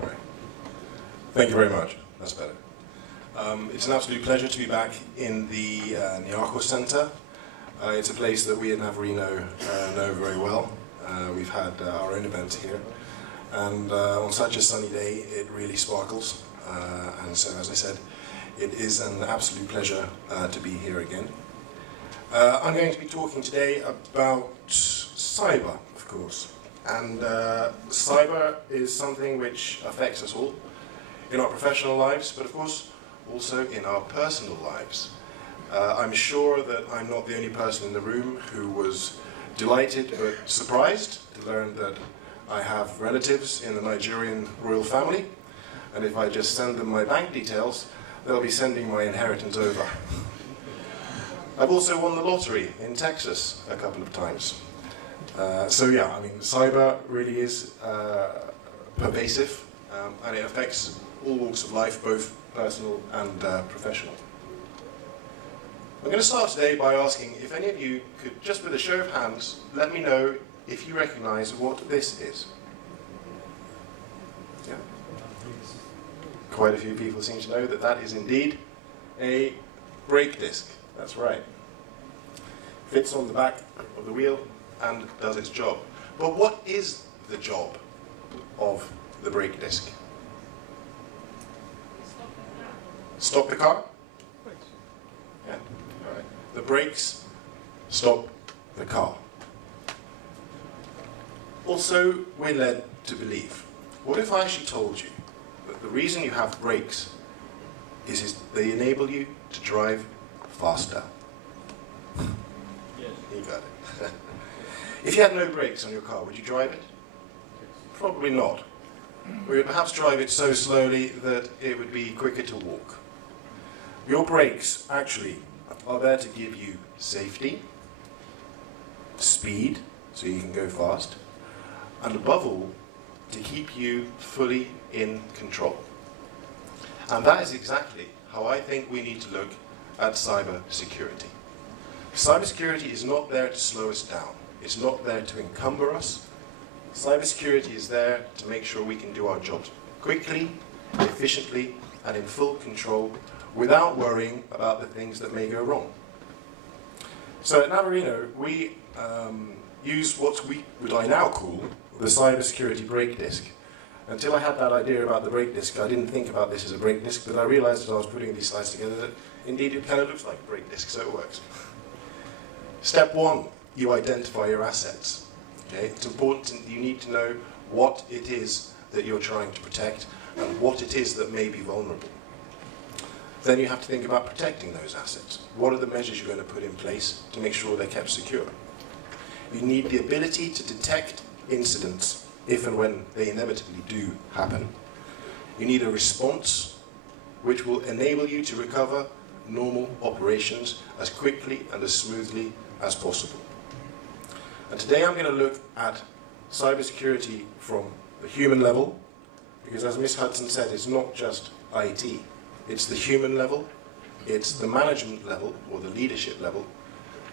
Right. Thank you very much. That's better. It's an absolute pleasure to be back in the Niarchos Center. It's a place that we at Navarino know very well. We've had our own event here, and on such a sunny day it really sparkles, and so, as I said, it is an absolute pleasure to be here again. I'm going to be talking today about cyber, of course, and cyber is something which affects us all in our professional lives, but of course also in our personal lives. I'm sure that I'm not the only person in the room who was delighted but surprised to learn that I have relatives in the Nigerian royal family, and if I just send them my bank details, they'll be sending my inheritance over. I've also won the lottery in Texas a couple of times. So yeah, I mean, cyber really is pervasive, and it affects all walks of life, both personal and professional. I'm going to start today by asking if any of you could, just with a show of hands, let me know if you recognize what this is. Yeah? Quite a few people seem to know that that is indeed a brake disc. That's right. Fits on the back of the wheel and does its job. But what is the job of the brake disc? Stop the car? Yeah, all right. The brakes stop the car. Also, we're led to believe. What if I actually told you that the reason you have brakes is they enable you to drive faster? Yes. You got it. If you had no brakes on your car, would you drive it? Probably not. Or you'd perhaps drive it so slowly that it would be quicker to walk. Your brakes actually are there to give you safety, speed, so you can go fast, and above all, to keep you fully in control. And that is exactly how I think we need to look at cybersecurity. Cybersecurity is not there to slow us down. It's not there to encumber us. Cybersecurity is there to make sure we can do our jobs quickly, efficiently, and in full control, without worrying about the things that may go wrong. So at Navarino, we use what I now call the cybersecurity brake disc. Until I had that idea about the brake disc, I didn't think about this as a brake disc, but I realized as I was putting these slides together that indeed it kind of looks like a brake disc, so it works. Step one, you identify your assets. Okay? It's important, you need to know what it is that you're trying to protect and what it is that may be vulnerable. Then you have to think about protecting those assets. What are the measures you're going to put in place to make sure they're kept secure? You need the ability to detect incidents if and when they inevitably do happen. You need a response which will enable you to recover normal operations as quickly and as smoothly as possible. And today I'm going to look at cybersecurity from the human level, because as Ms. Hudson said, it's not just IT. It's the human level, it's the management level, or the leadership level,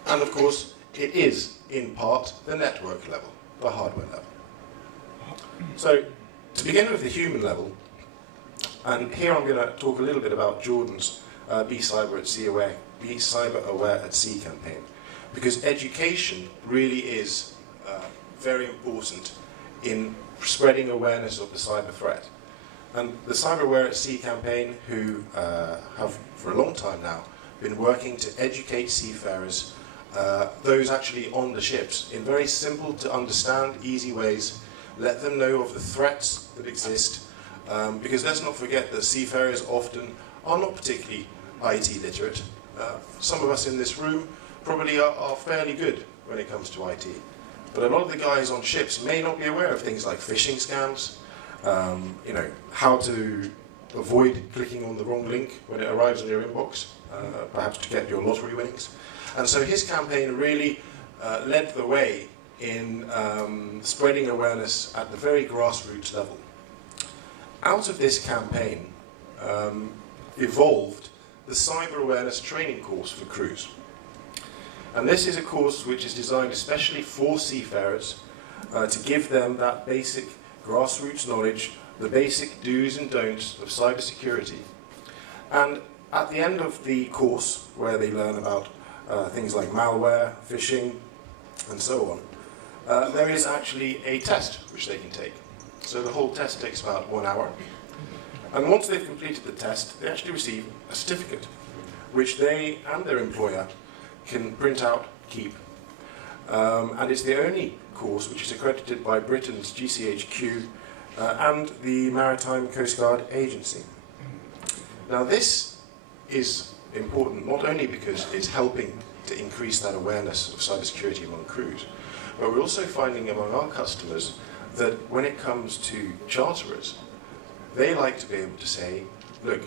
and of course, it is, in part, the network level, the hardware level. So, to begin with the human level, and here I'm going to talk a little bit about Jordan's Be Cyber Aware at Sea campaign, because education really is very important in spreading awareness of the cyber threat. And the Cyber Aware at Sea campaign, who have for a long time now been working to educate seafarers, those actually on the ships, in very simple to understand, easy ways, let them know of the threats that exist, because let's not forget that seafarers often are not particularly IT literate. Some of us in this room probably are fairly good when it comes to IT. But a lot of the guys on ships may not be aware of things like phishing scams, you know, how to avoid clicking on the wrong link when it arrives in your inbox, perhaps to get your lottery winnings. And so his campaign really led the way in spreading awareness at the very grassroots level. Out of this campaign evolved the Cyber Awareness Training Course for crews. And this is a course which is designed especially for seafarers to give them that basic grassroots knowledge, the basic do's and don'ts of cybersecurity. And at the end of the course, where they learn about things like malware, phishing, and so on, there is actually a test which they can take. So the whole test takes about 1 hour. And once they've completed the test, they actually receive a certificate, which they and their employer can print out, keep. And it's the only course which is accredited by Britain's GCHQ and the Maritime Coast Guard Agency. Now this is important not only because it's helping to increase that awareness of cybersecurity among crews, but we're also finding among our customers that when it comes to charterers, they like to be able to say, look,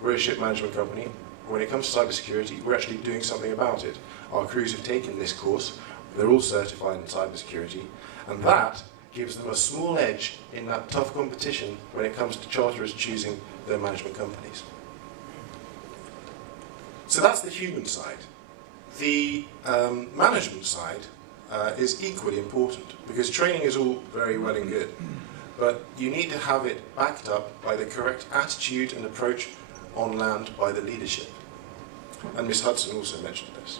we're a ship management company. When it comes to cybersecurity, we're actually doing something about it. Our crews have taken this course. They're all certified in cybersecurity. And that gives them a small edge in that tough competition when it comes to charterers choosing their management companies. So that's the human side. The management side is equally important, because training is all very well and good, but you need to have it backed up by the correct attitude and approach on land by the leadership. And Ms. Hudson also mentioned this.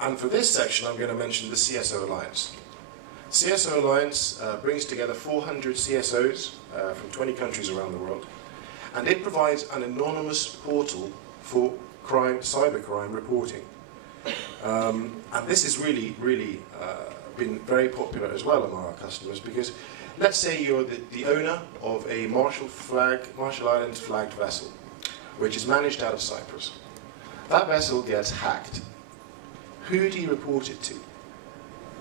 And for this section, I'm going to mention the CSO Alliance. CSO Alliance brings together 400 CSOs from 20 countries around the world, and it provides an anonymous portal for cybercrime reporting. And this has really been very popular as well among our customers, because let's say you're the owner of a Marshall Islands flagged vessel, which is managed out of Cyprus. That vessel gets hacked. Who do you report it to?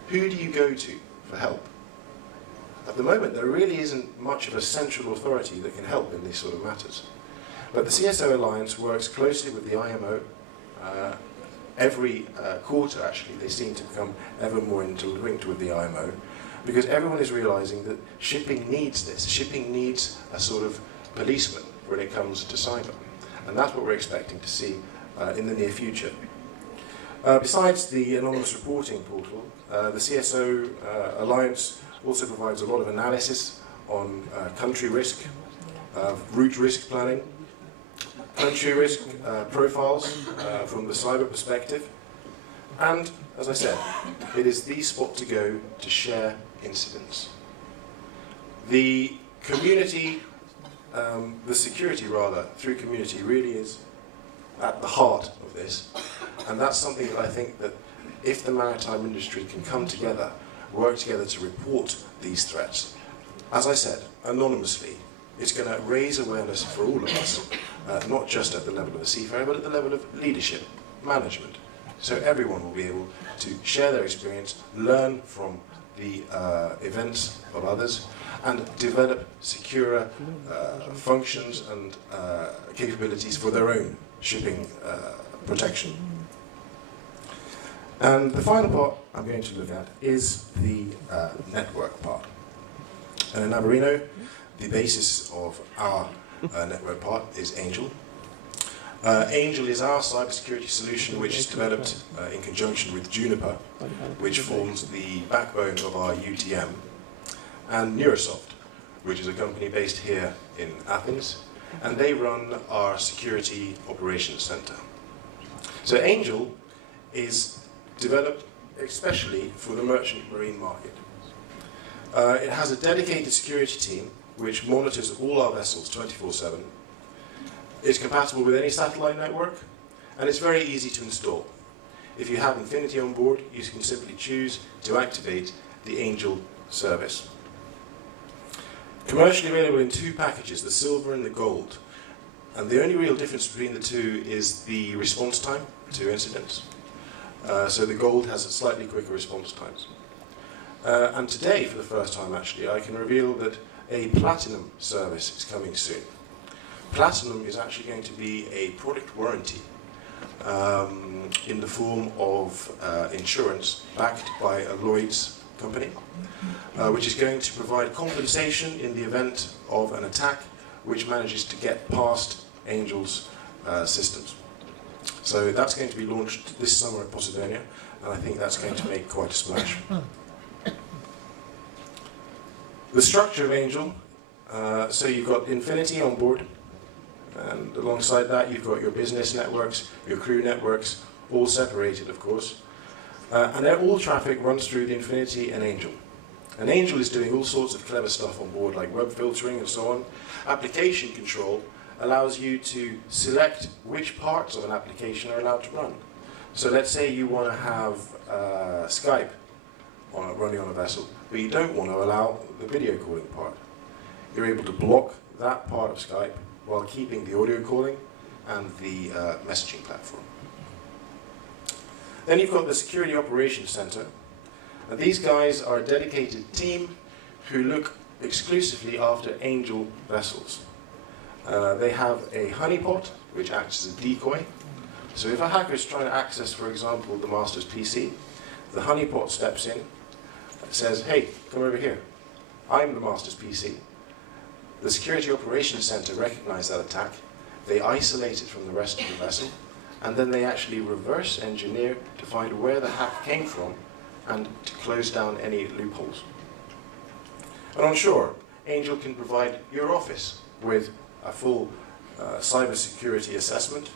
Who do you go to for help? At the moment, there really isn't much of a central authority that can help in these sort of matters. But the CSO Alliance works closely with the IMO. Every quarter, actually, they seem to become ever more interlinked with the IMO, because everyone is realizing that shipping needs this. Shipping needs a sort of policeman when it comes to cyber. And that's what we're expecting to see in the near future. Besides the anonymous reporting portal, the CSO Alliance also provides a lot of analysis on country risk, route risk planning, country risk profiles from the cyber perspective, and, as I said, it is the spot to go to share incidents. The community, the security rather, through community really is at the heart of this, and that's something that I think that if the maritime industry can come together, work together to report these threats, as I said, anonymously, it's going to raise awareness for all of us, not just at the level of the seafarer, but at the level of leadership, management. So everyone will be able to share their experience, learn from the events of others, and develop secure functions and capabilities for their own shipping protection. And the final part I'm going to look at is the network part. And in Navarino, the basis of our network part is Angel. Angel is our cybersecurity solution, which is developed in conjunction with Juniper, which forms the backbone of our UTM, and Neurosoft, which is a company based here in Athens, and they run our security operations center. So Angel is developed especially for the merchant marine market. It has a dedicated security team which monitors all our vessels 24/7. It's compatible with any satellite network, and it's very easy to install. If you have Infinity on board, you can simply choose to activate the Angel service. Commercially available in two packages, the silver and the gold. And the only real difference between the two is the response time to incidents. So the gold has a slightly quicker response times. And today, for the first time actually, I can reveal that a platinum service is coming soon. Platinum is actually going to be a product warranty in the form of insurance backed by a Lloyd's company, which is going to provide compensation in the event of an attack which manages to get past Angel's systems. So that's going to be launched this summer at Posidonia, and I think that's going to make quite a splash. The structure of Angel, so you've got Infinity on board, and alongside that you've got your business networks, your crew networks, all separated of course. And all traffic runs through the Infinity and Angel. And Angel is doing all sorts of clever stuff on board, like web filtering and so on. Application control allows you to select which parts of an application are allowed to run. So let's say you want to have Skype running on a vessel, but you don't want to allow the video calling part. You're able to block that part of Skype while keeping the audio calling and the messaging platform. Then you've got the Security Operations Center. And these guys are a dedicated team who look exclusively after Angel vessels. They have a honeypot, which acts as a decoy. So if a hacker is trying to access, for example, the master's PC, the honeypot steps in, says, hey, come over here. I'm the master's PC. The Security Operations Center recognize that attack. They isolate it from the rest of the vessel, and then they actually reverse engineer to find where the hack came from and to close down any loopholes. And on shore, Angel can provide your office with a full cybersecurity assessment.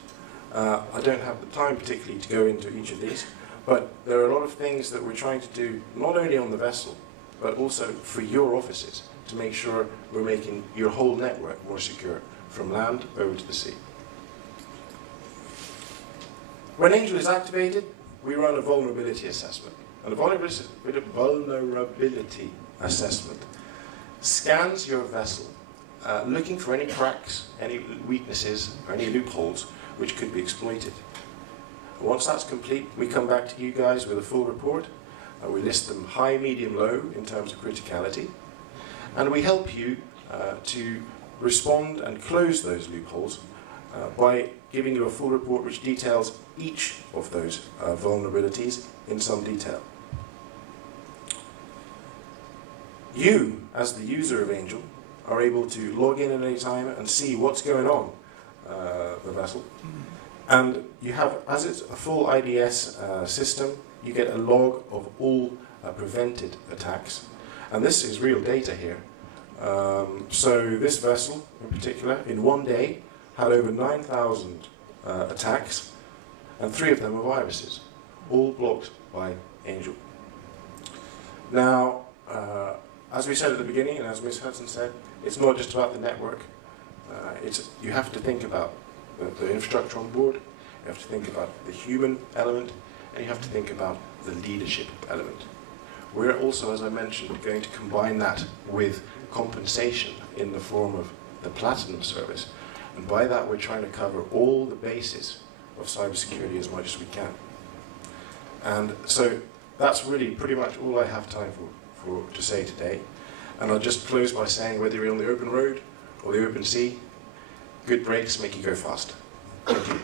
I don't have the time particularly to go into each of these, but there are a lot of things that we're trying to do not only on the vessel, but also for your offices to make sure we're making your whole network more secure, from land over to the sea. When Angel is activated, we run a vulnerability assessment. And a vulnerability assessment scans your vessel, looking for any cracks, any weaknesses, or any loopholes which could be exploited. And once that's complete, we come back to you guys with a full report. We list them high, medium, low in terms of criticality. And we help you to respond and close those loopholes by giving you a full report which details each of those vulnerabilities in some detail. You, as the user of Angel, are able to log in at any time and see what's going on the vessel. And you have, as it's a full IDS system, you get a log of all prevented attacks. And this is real data here. So this vessel, in particular, in one day, had over 9,000 attacks, and 3 of them were viruses, all blocked by Angel. Now, as we said at the beginning, and as Ms. Hudson said, it's not just about the network. You have to think about the infrastructure on board, you have to think about the human element, and you have to think about the leadership element. We're also, as I mentioned, going to combine that with compensation in the form of the Platinum service. And by that, we're trying to cover all the bases of cybersecurity as much as we can. And so that's really pretty much all I have time to say today. And I'll just close by saying, whether you're on the open road or the open sea, good brakes make you go faster. Thank you.